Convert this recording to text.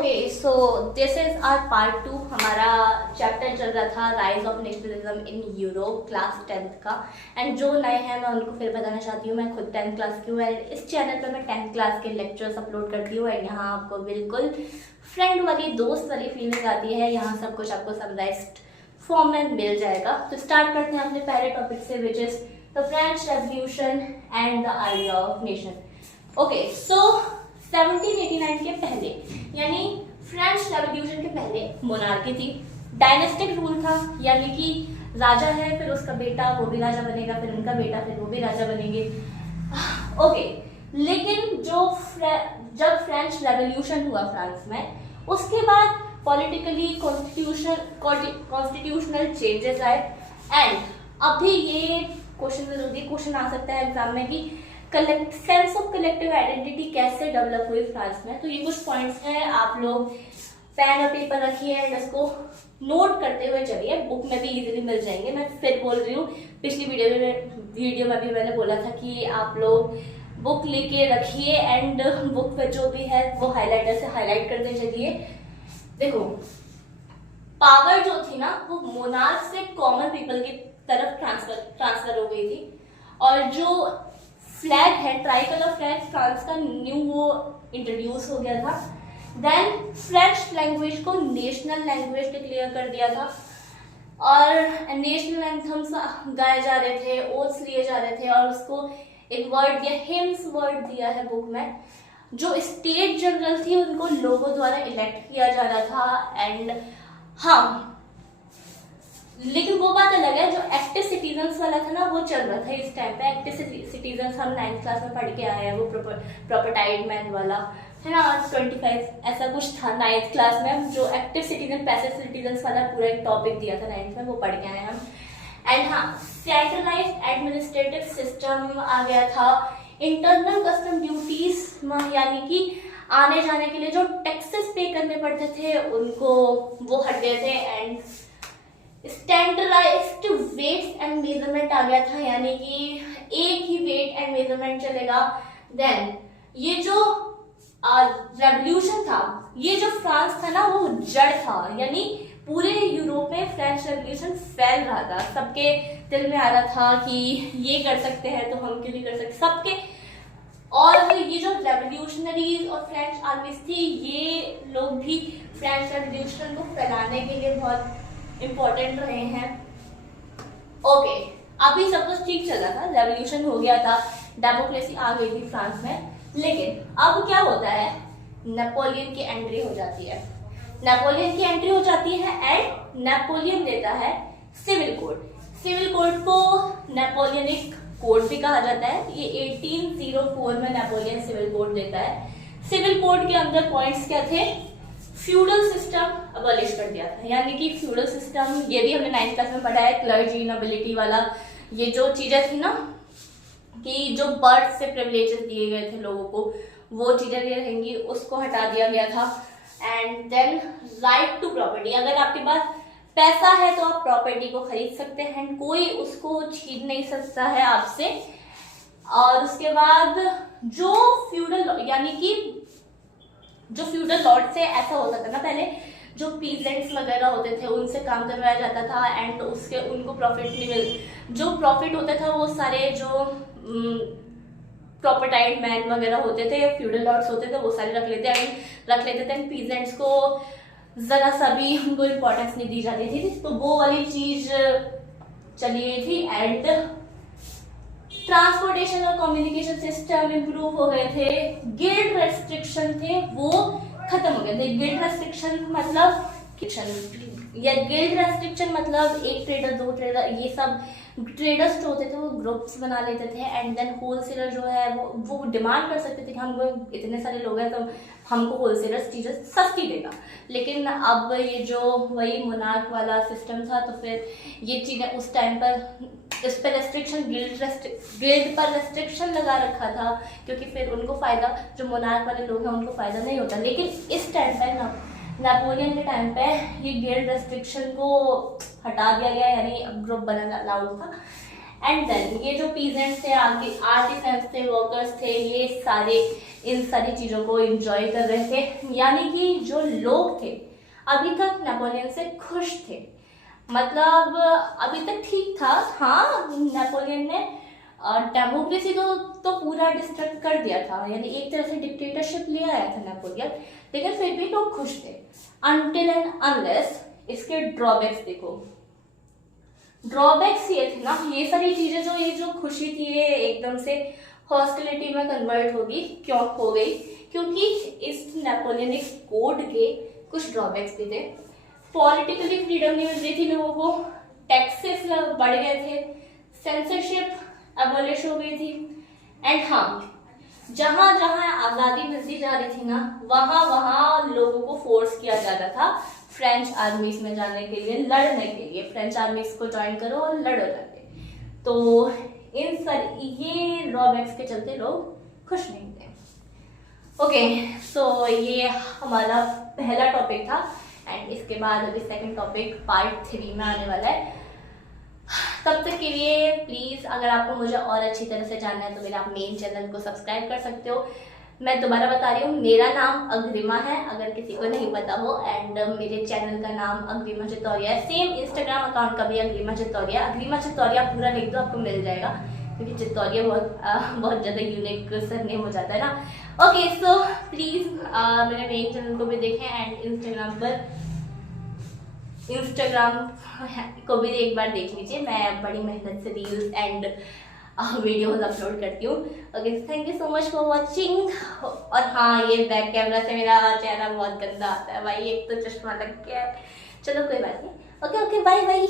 Okay, so this is our part 2। हमारा chapter चल रहा था rise of nationalism in Europe, class 10th का। एंड जो नए हैं मैं उनको फिर बताना चाहती हूँ, मैं खुद 10th क्लास की हूँ एंड इस चैनल पर मैं 10th क्लास के लेक्चर्स अपलोड करती हूँ एंड यहाँ आपको बिल्कुल फ्रेंड वाली, दोस्त वाली फीलिंग आती है। यहाँ सब कुछ आपको समराइज्ड फॉर्म में मिल जाएगा। तो स्टार्ट करते हैं अपने पहले टॉपिक से, which is the French revolution and the idea of nation. Okay, so 1789 के पहले यानी फ्रेंच रेवोल्यूशन के पहले मोनार्की थी, डायनेस्टिक रूल था, यानी कि राजा है फिर उसका बेटा वो भी राजा बनेगा, फिर उनका बेटा फिर वो भी राजा बनेंगे। ओके, लेकिन जब फ्रेंच रेवोल्यूशन हुआ फ्रांस में, उसके बाद पॉलिटिकली कॉन्स्टिट्यूशनल चेंजेस आए एंड अभी ये क्वेश्चन आ सकता है एग्जाम में कि सेंस ऑफ कलेक्टिव आइडेंटिटी कैसे डेवलप हुई फ्रांस में। तो ये कुछ पॉइंट्स हैं, आप लोग पेन और पेपर रखिए एंड इसको नोट करते हुए चलिए, बुक में भी इजीली मिल जाएंगे। मैं फिर बोल रही हूँ, पिछली वीडियो में भी मैंने बोला था कि आप लोग बुक लेके रखिए एंड बुक पे जो भी है वो हाइलाइटर से हाईलाइट करते चलिए। देखो, पावर जो थी ना वो मोनार्क से कॉमन पीपल की तरफ ट्रांसफर हो गई थी, और जो फ्लैग है, ट्राई कलर फ्लैग फ्रांस का न्यू वो इंट्रोड्यूस हो गया था। देन फ्रेंच लैंग्वेज को नेशनल लैंग्वेज डिक्लेयर कर दिया था और नेशनल एंथम्स गाए जा रहे थे, ओथ्स लिए जा रहे थे और उसको एक वर्ड दिया, हिम्स वर्ड दिया है बुक में। जो स्टेट जनरल थी उनको लोगों द्वारा इलेक्ट किया जा रहा था एंड हाँ, लेकिन वो बात अलग है, जो एक्टिव सिटीजन्स वाला था ना वो चल रहा था इस टाइम पे। एक्टिव सिटीजन्स हम 9th क्लास में पढ़ के आए हैं, वो प्रॉपर्टाइड मैन वाला है ना, 25 ऐसा कुछ था 9th क्लास में। जो एक्टिव सिटीजन, पैसिव सिटीजन्स वाला पूरा एक टॉपिक दिया था 9th में, वो पढ़ के आए हम। एंड हाँ, सेंट्रलाइज्ड एडमिनिस्ट्रेटिव सिस्टम आ गया था। इंटरनल कस्टम ड्यूटीज, यानी कि आने जाने के लिए जो टैक्सेस पे करने पड़ते थे उनको, वो हट गए थे। And standardised weights and measurement आ गया था, यानी कि एक ही वेट एंड मेजरमेंट चलेगा। देन ये जो रेवोल्यूशन था, ये जो फ्रांस था ना वो जड़ था, यानी पूरे यूरोप में फ्रेंच रेवोल्यूशन फैल रहा था। सबके दिल में आ रहा था कि ये कर सकते हैं तो हम क्यों नहीं कर सकते, सबके। और ये जो रेवोल्यूशनरीज और फ्रेंच आर्मीज थी, ये लोग भी फ्रेंच रेवोल्यूशन को फैलाने के लिए बहुत इंपॉर्टेंट रहे हैं। ओके, अभी सब कुछ ठीक चल रहा था, रेवोल्यूशन हो गया था, डेमोक्रेसी आ गई थी फ्रांस में। लेकिन अब क्या होता है, नेपोलियन की एंट्री हो जाती है। नेपोलियन की एंट्री हो जाती है एंड नेपोलियन देता है सिविल कोड। सिविल कोड को नेपोलियनिक कोड भी कहा जाता है। ये 1804 में नेपोलियन सिविल कोड देता है। सिविल कोड के अंदर पॉइंट्स क्या थे, फ्यूडल सिस्टम अबॉलिश कर दिया था, यानी कि फ्यूडल सिस्टम, ये भी हमने 9th क्लास में पढ़ा है, क्लर्जी, नोबिलिटी वाला, ये जो चीजें थी ना कि जो बर्थ से प्रिविलेजेस दिए गए थे लोगों को, वो चीजें भी रहेंगी, उसको हटा दिया गया था। And then right to property, अगर आपके पास पैसा है तो आप प्रॉपर्टी को खरीद सकते हैं, कोई उसको छीन नहीं सकता है आपसे। और उसके बाद जो फ्यूडल, यानी कि जो फ्यूडल लॉर्ड से ऐसा होता था ना पहले, जो पीजेंट्स वगैरह होते थे उनसे काम करवाया जाता था एंड उसके उनको प्रॉफिट नहीं मिल, जो प्रॉफिट होता था वो सारे जो प्रॉपर्टाइड मैन वगैरह होते थे, फ्यूडल लॉर्ड्स होते थे, वो सारे रख लेते थे। पीजेंट्स को जरा सा भी उनको इम्पोर्टेंस नहीं दी जाती थी, तो वो वाली चीज चली गई थी। एंड ट्रांसपोर्टेशन और कम्युनिकेशन सिस्टम इंप्रूव हो गए थे। गिल्ड रेस्ट्रिक्शन थे वो खत्म हो गए थे। गिल्ड रेस्ट्रिक्शन मतलब गिल्ड रेस्ट्रिक्शन मतलब एक ट्रेडर, दो ट्रेडर, ये सब ट्रेडर्स जो होते थे वो ग्रुप्स बना लेते थे। एंड देन होलसेलर जो है वो डिमांड कर सकते थे कि हमको इतने सारे लोग हैं तो हमको होलसेलर चीजें सस्ती देगा। लेकिन अब ये जो वही मोनार्क वाला सिस्टम था, तो फिर ये चीजें उस टाइम पर इस पर रेस्ट्रिक्शन, गिल्ड पर रेस्ट्रिक्शन लगा रखा था, क्योंकि फिर उनको फायदा, जो मोनार्क वाले लोग हैं उनको फायदा नहीं होता। लेकिन इस टाइम पर ना, नेपोलियन के टाइम पे ये गिल्ड रेस्ट्रिक्शन को हटा दिया गया, यानी अब ग्रुप बनाना अलाउड था। एंड देन ये जो पीजेंट्स थे, आगे आर्टिसंस थे, वर्कर्स थे, ये सारे इन सारी चीजों को एंजॉय कर रहे थे। यानी कि जो लोग थे अभी तक नेपोलियन से खुश थे, मतलब अभी तक ठीक था। हाँ, नेपोलियन ने डेमोक्रेसी तो पूरा डिस्ट्रक्ट कर दिया था, यानी एक तरह से डिक्टेटरशिप ले आया था नेपोलियन, लेकिन फिर भी लोग खुश थे अनटिल एंड अनलेस इसके ड्रॉबैक्स देखो। ड्रॉबैक्स ये थे ना, ये सारी चीजें जो ये जो खुशी थी ये एकदम से हॉस्टिलिटी में कन्वर्ट होगी। क्यों हो गई? क्योंकि इस नेपोलियनिक कोड के कुछ ड्रॉबैक्स भी थे। पॉलिटिकली फ्रीडम नहीं मिल रही थी लोगों को, टैक्सेस बढ़ गए थे, सेंसरशिप एबॉलिश हो गई थी, एंड हाँ, जहां जहां आजादी मिलती जा रही थी ना, वहां वहां लोगों को फोर्स किया जाता था फ्रेंच आर्मीज में जाने के लिए, लड़ने के लिए। फ्रेंच आर्मीज को ज्वाइन करो और लड़ो जाके। तो ये ड्रॉबैक्स के चलते लोग खुश नहीं थे। ओके, सो ये हमारा पहला टॉपिक था, एंड इसके बाद अभी सेकंड टॉपिक पार्ट 3 में आने वाला है। तब तक के लिए प्लीज, अगर आपको मुझे और अच्छी तरह से जानना है तो मेरा मेन चैनल को सब्सक्राइब कर सकते हो। मैं दोबारा बता रही हूँ, मेरा नाम अग्रिमा है, अगर किसी को नहीं पता हो, एंड मेरे चैनल का नाम अग्रिमा चित्तौरिया है। सेम इंस्टाग्राम अकाउंट का भी अग्रिमा चित्तौरिया। अग्रिमा चित्तौरिया पूरा लिख दो, आपको मिल जाएगा, क्योंकि चित्तौरिया बहुत ज़्यादा यूनिक सरनेम हो जाता है ना। ओके, सो प्लीज़ मेरे मेन चैनल को भी देखें, एंड इंस्टाग्राम को भी एक बार देख लीजिए। मैं बड़ी मेहनत से रील्स एंड वीडियोस अपलोड करती हूँ। Okay, thank you so much for watching. और हाँ, ये बैक कैमरा से मेरा चेहरा बहुत गंदा आता है भाई, एक तो चश्मा लग गया है। चलो कोई बात नहीं। Okay, bye bye.